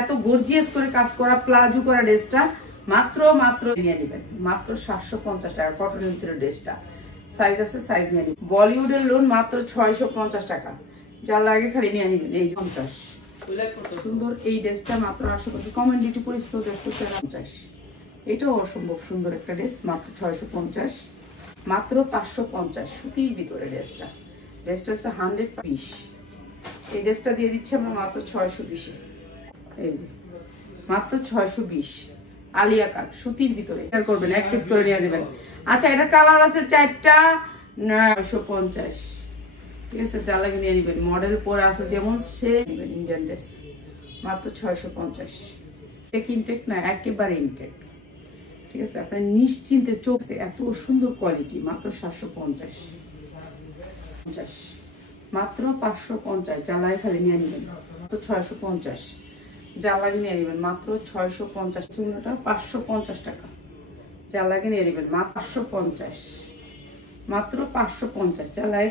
এত গর্জিয়াস করে কাজ করা প্লাজো করা ড্রেসটা মাত্র নিয়ে নেবেন মাত্র 750 টাকা। কটনের ভিতরে ড্রেসটা সাইজ আছে, সাইজ নিয়ে নেবেন। বলিউডের লোন মাত্র 650 টাকা, যা লাগে খালি নিয়ে নেবেন। এই 50 সুন্দর এই ড্রেসটা মাত্র 850। কমেন্ট ডিউটি পরিস্থিতি 50। এটাও অসম্ভব সুন্দর একটা ড্রেস, মাত্র 650, মাত্র 550 সুতির ভিতরে ড্রেসটা হচ্ছে 100 পিস। এই ড্রেসটা দিয়ে দিচ্ছি আমরা মাত্র 620। এই যে মাত্র 620 আলিয়া কাট সুতির ভিতরে করবেন, এক পিস করে নিয়ে যাবেন। আচ্ছা এটা কালার আছে 4টা, 950। ঠিক আছে, যা লাগে নিয়ে নেবেন। মডেল পরে আছে যেমন সে নেবেন। ইন্ডিয়ান ড্রেস মাত্র 650। ইনটেক না, একেবারে ইনটেক। ঠিক আছে, আপনার নিশ্চিন্তে চোখে এত সুন্দর কোয়ালিটি। মাত্র 750, মাত্র 550। জ্বালায় খালি নিয়ে নেবেন মাত্র 650। জ্বালাগি নিয়ে নেবেন মাত্র 650। চুলটা 550 টাকা। জ্বালাগি নিয়ে নেবেন মাত্র 550, মাত্র 550। জ্বালায়